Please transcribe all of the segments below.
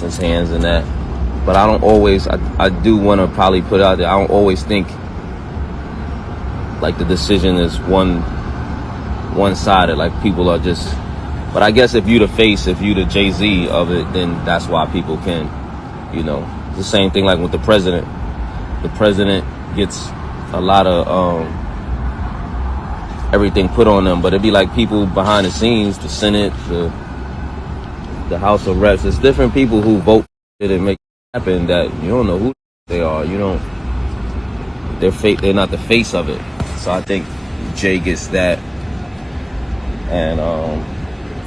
gets his hands in that. But I don't always, I do want to probably put out there, I don't always think like the decision is one-sided, like people are just, but I guess if you the face, if you the Jay-Z of it, then that's why people can, you know, the same thing like with the president. The president gets a lot of everything put on them, but it'd be like people behind the scenes, the Senate, the House of Reps. It's different people who vote it and make it happen that you don't know who they are. You don't. They're not the face of it. So I think Jay gets that, and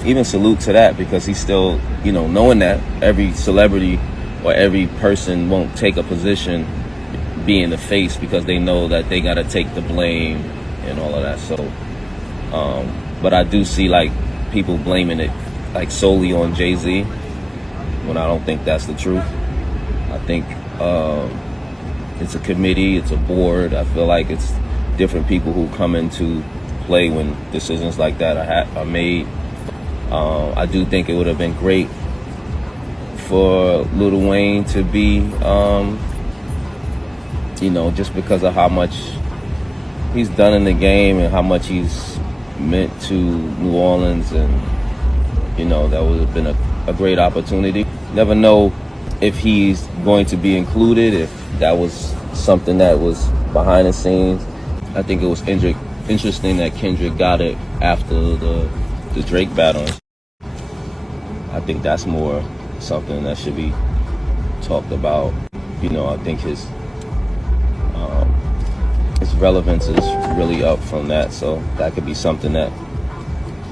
even salute to that, because he's still, you know, knowing that every celebrity or every person won't take a position being the face because they know that they got to take the blame and all of that. So, but I do see like people blaming it like solely on Jay-Z when I don't think that's the truth. I think it's a committee, it's a board. I feel like it's different people who come into play when decisions like that are made. I do think it would have been great for Lil Wayne to be, you know, just because of how much he's done in the game and how much he's meant to New Orleans, and you know, that would have been a great opportunity. Never know if he's going to be included, if that was something that was behind the scenes. I think it was interesting that Kendrick got it after the Drake battle. I think that's more something that should be talked about. You know, I think his relevance is really up from that, so that could be something that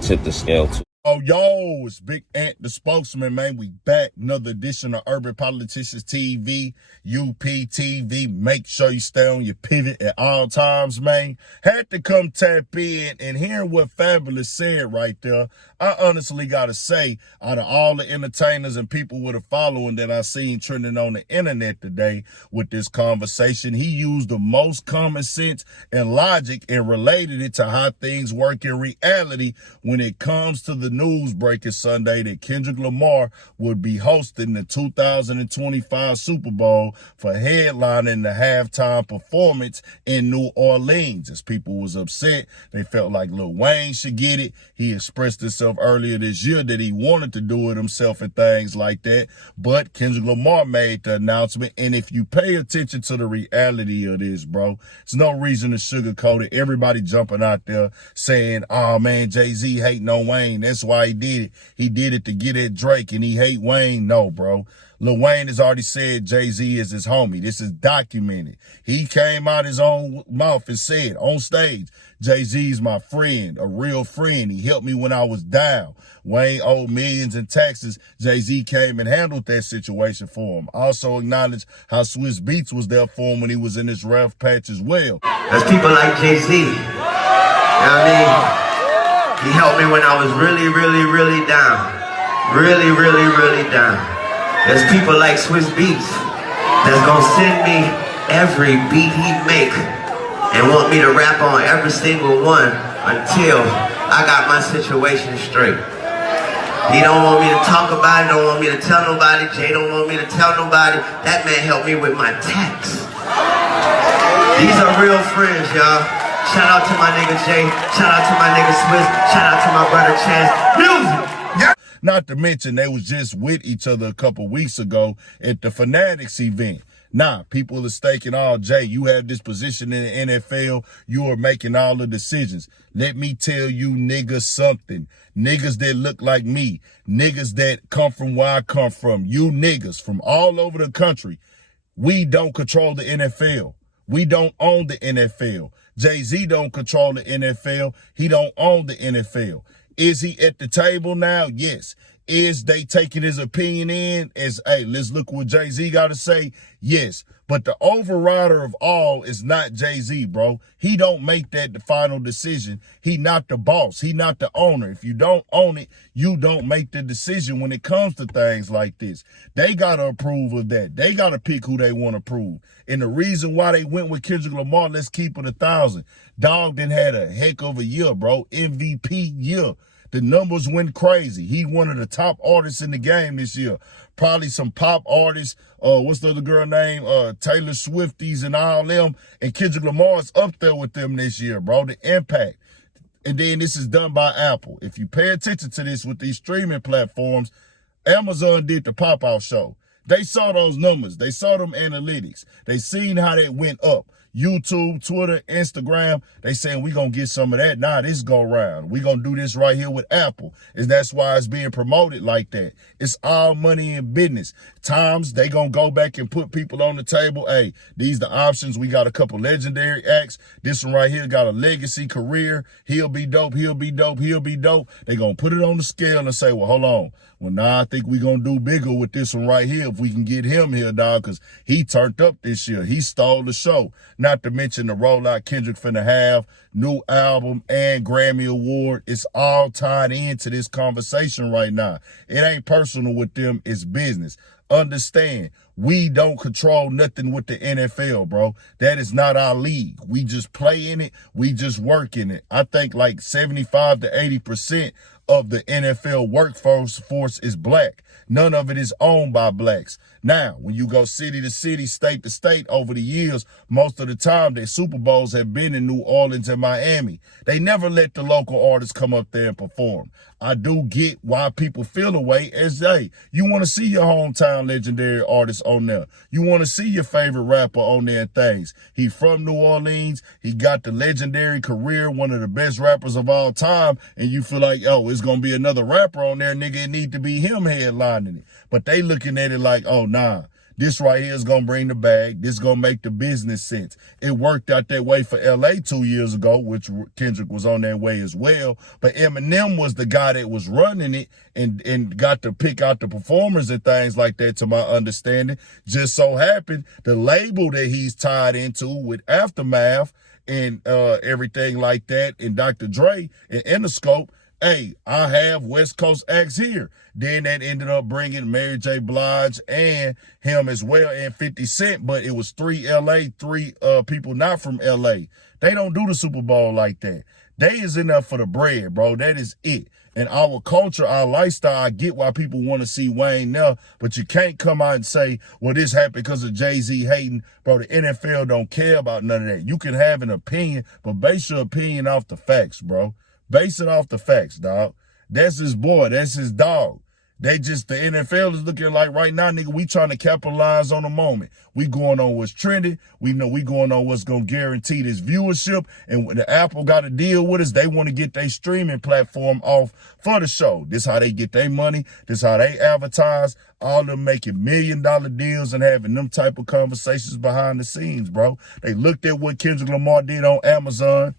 tipped the scale too. Oh, yo, it's Big Ant, the spokesman, man. We back. Another edition of Urban Politicians TV, UPTV. Make sure you stay on your pivot at all times, man. Had to come tap in and hear what Fabolous said right there. I honestly got to say, out of all the entertainers and people with a following that I seen trending on the internet today with this conversation, he used the most common sense and logic and related it to how things work in reality when it comes to the news breaking Sunday that Kendrick Lamar would be hosting the 2025 Super Bowl for headlining the halftime performance in New Orleans. As people was upset, they felt like Lil Wayne should get it. He expressed himself earlier this year that he wanted to do it himself and things like that, but Kendrick Lamar made the announcement. And if you pay attention to the reality of this, bro, there's no reason to sugarcoat it. Everybody jumping out there saying, oh man, Jay-Z hating on Wayne, that's why he did it. He did it to get at Drake and he hate Wayne. No, bro. Lil Wayne has already said Jay-Z is his homie. This is documented. He came out his own mouth and said on stage, Jay-Z's my friend, a real friend. He helped me when I was down. Wayne owed millions in taxes. Jay-Z came and handled that situation for him. Also acknowledged how Swiss Beats was there for him when he was in his rough patch as well. There's people like Jay-Z. You know what I mean? He helped me when I was really down. Really down. There's people like Swiss Beats that's gonna send me every beat he make and want me to rap on every single one until I got my situation straight. He don't want me to talk about it, don't want me to tell nobody. Jay don't want me to tell nobody. That man helped me with my tax. These are real friends, y'all. Shout out to my nigga Jay. Shout out to my nigga Swiss. Shout out to my brother Chance. Music! Yeah. Not to mention they was just with each other a couple weeks ago at the Fanatics event. Nah, people are staking, oh, Jay, you have this position in the NFL. You are making all the decisions. Let me tell you niggas something. Niggas that look like me. Niggas that come from where I come from. You niggas from all over the country. We don't control the NFL. We don't own the NFL. Jay-Z don't control the NFL. He don't own the NFL. Is he at the table now? Yes. Is they taking his opinion in as, hey, let's look what Jay-Z got to say? Yes. But the overrider of all is not Jay-Z, bro. He don't make that the final decision. He not the boss. He not the owner. If you don't own it, you don't make the decision when it comes to things like this. They got to approve of that. They got to pick who they want to approve. And the reason why they went with Kendrick Lamar, let's keep it 1,000. Dog done had a heck of a year, bro. MVP year. The numbers went crazy. He one of the top artists in the game this year. Probably some pop artists. What's the other girl name? Taylor Swifties and all them. And Kendrick Lamar's up there with them this year, bro. The impact. And then this is done by Apple. If you pay attention to this with these streaming platforms, Amazon did the pop-out show. They saw those numbers. They saw them analytics. They seen how that went up. YouTube, Twitter, Instagram, they saying we gonna get some of that. Nah, this go round. We gonna do this right here with Apple. That's why it's being promoted like that. It's all money in business. Times they gonna go back and put people on the table. Hey, these the options. We got a couple legendary acts. This one right here got a legacy career. He'll be dope. He'll be dope. He'll be dope. They gonna put it on the scale and say, well, hold on. Well, now I think we gonna do bigger with this one right here if we can get him here, dog, because he turned up this year. He stole the show. Not to mention the rollout Kendrick finna have, new album and Grammy Award. It's all tied into this conversation right now. It ain't personal with them, it's business. Understand, we don't control nothing with the NFL, bro. That is not our league. We just play in it. We just work in it. I think like 75 to 80% of the NFL workforce is black. None of it is owned by blacks. Now, when you go city to city, state to state over the years, most of the time their Super Bowls have been in New Orleans and Miami. They never let the local artists come up there and perform. I do get why people feel away as you want to see your hometown legendary artist on there. You want to see your favorite rapper on there and things. He from New Orleans. He got the legendary career, one of the best rappers of all time. And you feel like, oh, it's going to be another rapper on there, nigga. It need to be him headlining it. But they looking at it like, oh, nah. This right here is going to bring the bag. This is going to make the business sense. It worked out that way for L.A. 2 years ago, which Kendrick was on that way as well. But Eminem was the guy that was running it and got to pick out the performers and things like that, to my understanding. Just so happened, the label that he's tied into with Aftermath and everything like that, and Dr. Dre and Interscope, hey, I have West Coast acts here. Then that ended up bringing Mary J. Blige and him as well, and 50 Cent, but it was three people not from LA. They don't do the Super Bowl like that. They is in there for the bread, bro. That is it. And our culture, our lifestyle, I get why people want to see Wayne now, but you can't come out and say, well, this happened because of Jay-Z hating. Bro, the NFL don't care about none of that. You can have an opinion, but base your opinion off the facts, bro. Base it off the facts, dog. That's his boy. That's his dog. The NFL is looking like right now, nigga, we trying to capitalize on the moment. We going on what's trending. We know we going on what's going to guarantee this viewership. And when the Apple got to deal with us, they want to get their streaming platform off for the show. This how they get their money. This how they advertise. All of them making $1 million deals and having them type of conversations behind the scenes, bro. They looked at what Kendrick Lamar did on Amazon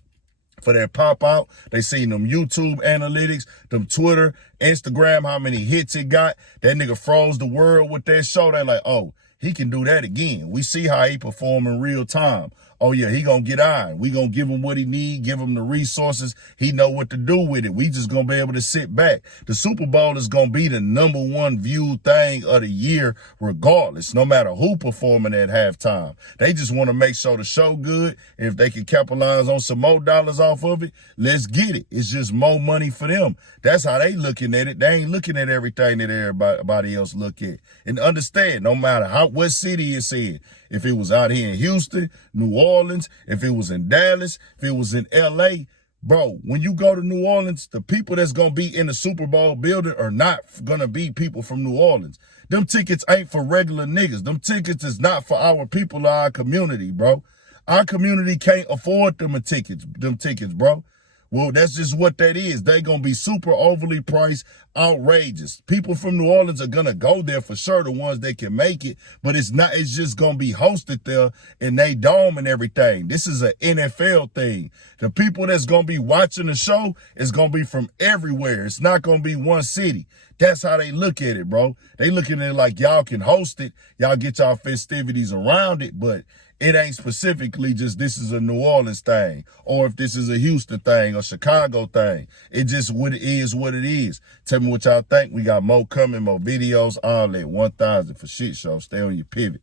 for their pop out. They seen them YouTube analytics, them Twitter, Instagram, how many hits it got. That nigga froze the world with that show. They like, oh, he can do that again. We see how he perform in real time. Oh yeah, he gonna get on. We gonna give him what he need, give him the resources. He know what to do with it. We just gonna be able to sit back. The Super Bowl is gonna be the #1 viewed thing of the year regardless, no matter who performing at halftime. They just want to make sure the show good. If they can capitalize on some more dollars off of it, let's get it. It's just more money for them. That's how they looking at it. They ain't looking at everything that everybody else look at. And understand, no matter what city it's in, if it was out here in Houston, New Orleans, if it was in Dallas, if it was in LA, bro, when you go to New Orleans, the people that's going to be in the Super Bowl building are not going to be people from New Orleans. Them tickets ain't for regular niggas. Them tickets is not for our people or our community, bro. Our community can't afford them tickets, bro. Well, that's just what that is. They gonna be super overly priced, outrageous. People from New Orleans are gonna go there for sure, the ones that can make it, but it's just gonna be hosted there in they dome and everything. This is an NFL thing. The people that's gonna be watching the show is gonna be from everywhere. It's not gonna be one city. That's how they look at it, bro. They looking at it like y'all can host it, y'all get y'all festivities around it, but it ain't specifically just this is a New Orleans thing, or if this is a Houston thing or Chicago thing. It just what it is, what it is. Tell me what y'all think. We got more coming, more videos, all that. 1,000 for shit show. Stay on your pivot.